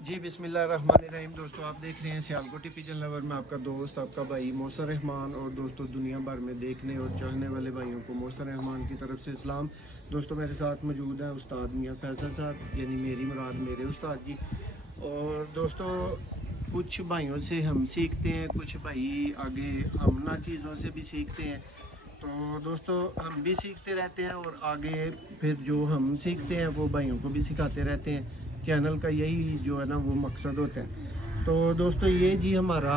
जी बिस्मिल्लाहिर्रहमानिर्रहीम। दोस्तों आप देख रहे हैं सियालकोटी पिजन लवर में आपका दोस्त आपका भाई मोहसिन रहमान। और दोस्तों दुनिया भर में देखने और चाहने वाले भाइयों को मोहसिन रहमान की तरफ से सलाम। दोस्तों मेरे साथ मौजूद हैं उस्ताद मियाँ फैसल साहब, यानी मेरी मुराद मेरे उस्ताद जी। और दोस्तों कुछ भाइयों से हम सीखते हैं, कुछ भाई आगे हम ना चीज़ों से भी सीखते हैं। तो दोस्तों हम भी सीखते रहते हैं और आगे फिर जो हम सीखते हैं वो भाइयों को भी सिखाते रहते हैं। चैनल का यही जो है ना वो मकसद होता है। तो दोस्तों ये जी हमारा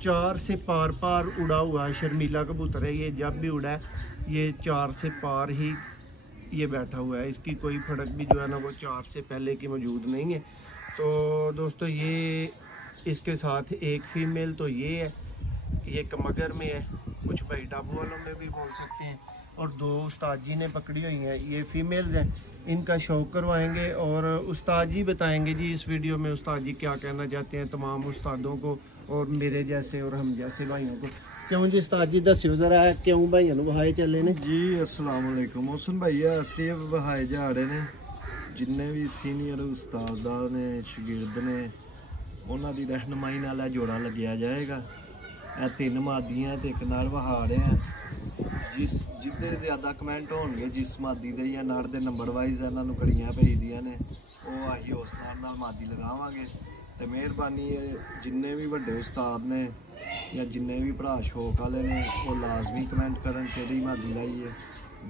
4 से पार पार उड़ा हुआ शर्मीला कबूतर है। ये जब भी उड़ा है ये 4 से पार ही ये बैठा हुआ है। इसकी कोई फड़क भी जो है ना वो 4 से पहले की मौजूद नहीं है। तो दोस्तों ये इसके साथ एक फीमेल तो ये है, ये कमगर में है, कुछ भाई डाबू वालों में भी बोल सकते हैं। और 2 उस्ताद जी ने पकड़ी हुई हैं, ये फीमेल्स हैं। इनका शौक करवाएंगे और उस्ताद जी बताएंगे जी इस वीडियो में उस्ताद जी क्या कहना चाहते हैं तमाम उस्तादों को और मेरे जैसे और हम जैसे भाइयों को। क्यों जी उस्ताद जी दस्यो जरा क्यों भाइयों वहाए चले ने जी। अस्सलाम वालेकुम मोहसिन भैया, असली वहाए जा रहे ने जिन्ने भी सीनियर उस्ताद ने शागिर्द ने उन्हों की रहनुमाई नाल जोड़ा लग्या जाएगा। ਇਹ 3 ਮਾਦੀਆਂ ਤੇ 1 ਨਰ ਵਹਾ ਰਹੇ ਆ। ਜਿੱਦੇ ਜ਼ਿਆਦਾ ਕਮੈਂਟ ਹੋਣਗੇ ਜਿਸ ਮਾਦੀ ਦੇ ਜਾਂ ਨਰ ਦੇ ਨੰਬਰ ਵਾਈਜ਼ ਇਹਨਾਂ ਨੂੰ ਕੜੀਆਂ ਭੇਜਦੀਆਂ ਨੇ ਉਹ ਆਹੀ ਉਸ ਨਾਲ ਮਾਦੀ ਲਗਾਵਾਂਗੇ। ਤੇ ਮਿਹਰਬਾਨੀ ਜਿੰਨੇ ਵੀ ਵੱਡੇ ਉਸਤਾਦ ਨੇ ਜਾਂ ਜਿੰਨੇ ਵੀ ਭਰਾ ਸ਼ੌਕ ਵਾਲੇ ਨੇ ਉਹ ਲਾਜ਼ਮੀ ਕਮੈਂਟ ਕਰਨ ਕਿਹੜੀ ਮਾਦੀ ਲਾਈ ਹੈ।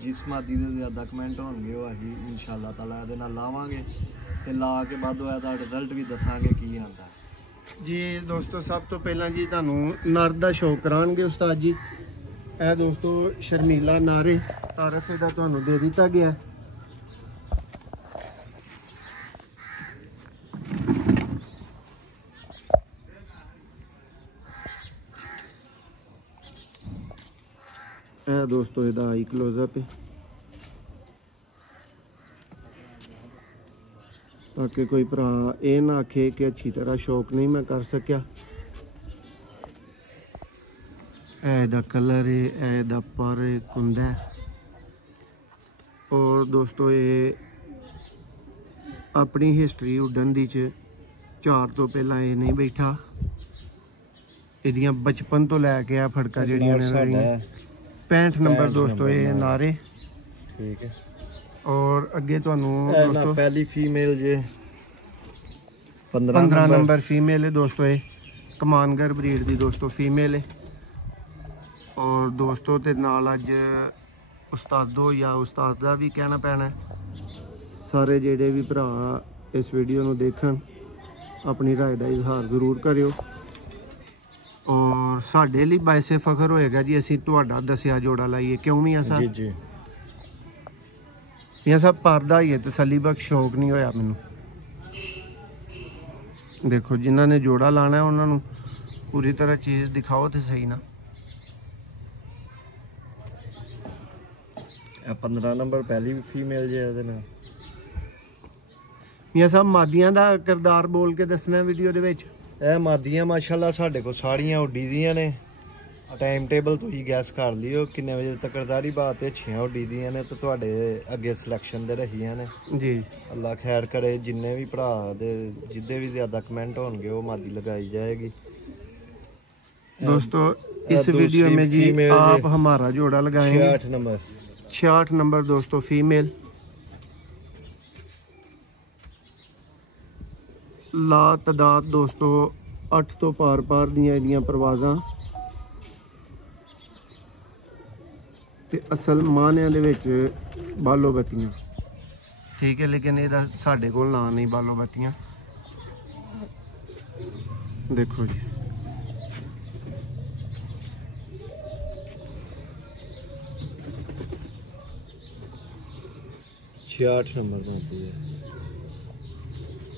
ਜਿਸ ਮਾਦੀ ਦੇ ਜ਼ਿਆਦਾ ਕਮੈਂਟ ਹੋਣਗੇ ਉਹ ਆਹੀ ਇਨਸ਼ਾਅੱਲਾ ਤਾਲਾ ਇਹਦੇ ਨਾਲ ਲਾਵਾਂਗੇ ਤੇ ਲਾ ਕੇ ਬਾਅਦੋਂ ਇਹਦਾ ਰਿਜ਼ਲਟ ਵੀ ਦੱਸਾਂਗੇ ਕੀ ਆਉਂਦਾ। जी दोस्तों सब तो पहला जी तुहानू नर का शौक कराएंगे उस्ताद जी। ए दोस्तों शर्मीला नारे तारफ इहदा तुहानू दे दिता गया। ए दोस्तों इहदा आई क्लोजअप है ताकि कोई भरा ये ना आखे कि अच्छी तरह शौक नहीं मैं कर सकिया। एदा कलर है एदा पर कुंदा है। और दोस्तों ये अपनी हिस्टरी उड्डन दी 4 तो पहला ये नहीं बैठा। इदियां बचपन तो लैके आ फड़का जड़ियां ने 65 नंबर दोस्तों ये नारे। ठीक है। और अगे दोस्तों पहली फीमेल जे 15 नंबर फीमेल है दोस्तों। ये कमानगर ब्रीड दी दोस्तों फीमेल है। और दोस्तों ते नाल अज उस्तादो या उस्ताद दा भी कहना पैना है। सारे जेडे भी भरा इस वीडियो नू देखन अपनी राय का इजहार जरूर करियो। और साडे लिए बायसे फखर होएगा जी असीं तुहाडा दसिया जोड़ा लाइए। क्यों भी ऐसा जी जी यह सब परदा ही है, तसली बख्श शौक नहीं होया मैनू। देखो जिन्हों ने जोड़ा लाना है उन्होंने पूरी तरह चीज़ दिखाओ तो सही ना। 15 नंबर पहली फीमेल जे यह सब मादियां दा किरदार बोल के दसना वीडियो दे विच। ਇਹ ਮਾਦੀਆਂ ਮਾਸ਼ਾਅੱਲਾ ਸਾਡੇ ਕੋਲ ਸਾਰੀਆਂ ਉੱਡੀ ਦੀਆਂ ਨੇ। ਟਾਈਮ ਟੇਬਲ ਤੁਸੀਂ ਗੈਸ ਕਰ ਲਿਓ ਕਿੰਨੇ ਵਜੇ ਤੱਕ ਦਾੜੀ ਬਾਤ ਤੇ 6 ਉੱਡੀ ਦੀਆਂ ਨੇ ਤੇ ਤੁਹਾਡੇ ਅੱਗੇ ਸਿਲੈਕਸ਼ਨ ਦੇ ਰਹੀਆਂ ਨੇ ਜੀ। ਅੱਲਾ ਖੈਰ ਕਰੇ ਜਿੰਨੇ ਵੀ ਭਰਾ ਦੇ ਜਿੱਦੇ ਵੀ ਜ਼ਿਆਦਾ ਕਮੈਂਟ होंगे वो मादी लगाई जाएगी। दोस्तों इस वीडियो में जी आप हमारा जोड़ा लगाएंगे 66 नंबर दोस्तों फीमेल। ला तादाद दोस्तों 8 तो पार पार दियां परवाज़ां ते असल मानिया दे विच बालो बत्तियां। ठीक है, लेकिन ये साढ़े कोल ना नहीं बालो बत्तियां। देखो जी नंबर मादी है।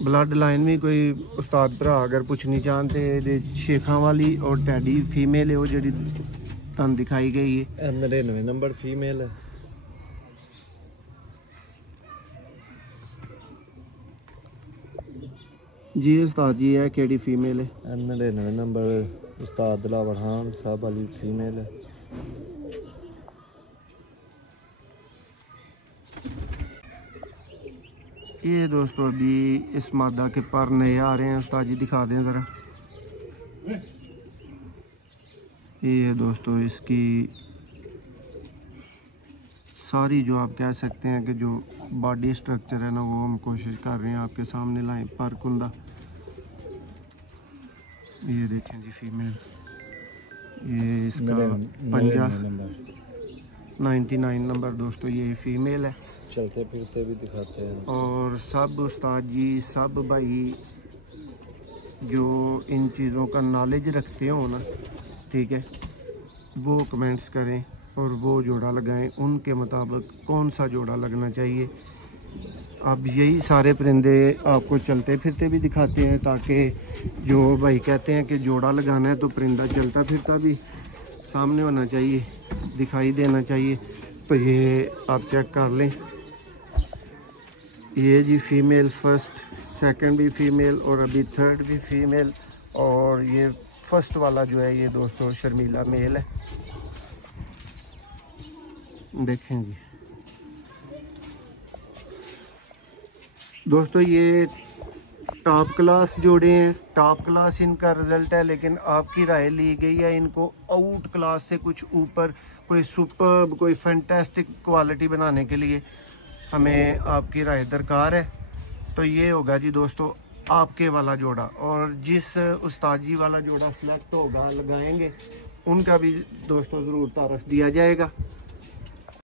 ब्लड लाइन भी कोई उस्ताद भरा अगर पुछनी चाहते शेखा वाली और टैडी फीमेल है वो जी तन दिखाई गई है। 99 नंबर फीमेल है। जी उस्ताद जी है केड़ी फीमेल है? 99 नंबर उस्ताद दिलावर खान साहब वाली फीमेल है। ये दोस्तों अभी इस मादा के पर नए आ रहे हैं, उस्ताद जी दिखा दें ज़रा। ये दोस्तों इसकी सारी जो आप कह सकते हैं कि जो बॉडी स्ट्रक्चर है ना, वो हम कोशिश कर रहे हैं आपके सामने लाएं। पर कुंदा ये देखें जी फीमेल, ये इसका पंजा 99 नंबर दोस्तों, ये फीमेल है। चलते फिरते भी दिखाते हैं। और सब उस्ताद जी, सब भाई जो इन चीज़ों का नॉलेज रखते हो ना, ठीक है, वो कमेंट्स करें और वो जोड़ा लगाएं। उनके मुताबिक कौन सा जोड़ा लगना चाहिए। अब यही सारे परिंदे आपको चलते फिरते भी दिखाते हैं, ताकि जो भाई कहते हैं कि जोड़ा लगाना है तो परिंदा चलता फिरता भी सामने होना चाहिए, दिखाई देना चाहिए। तो ये आप चेक कर लें, ये जी फीमेल फर्स्ट, सेकंड भी फीमेल और अभी थर्ड भी फीमेल। और ये फर्स्ट वाला जो है ये दोस्तों शर्मीला मेल है। देखें जी दोस्तों, ये टॉप क्लास जोड़े हैं, टॉप क्लास इनका रिज़ल्ट है। लेकिन आपकी राय ली गई है इनको आउट क्लास से कुछ ऊपर, कोई सुपर्ब, कोई फैंटास्टिक क्वालिटी बनाने के लिए हमें आपकी राय दरकार है। तो ये होगा जी दोस्तों आपके वाला जोड़ा, और जिस उस्ताद जी वाला जोड़ा सिलेक्ट होगा लगाएंगे, उनका भी दोस्तों ज़रूर तारीफ़ दिया जाएगा।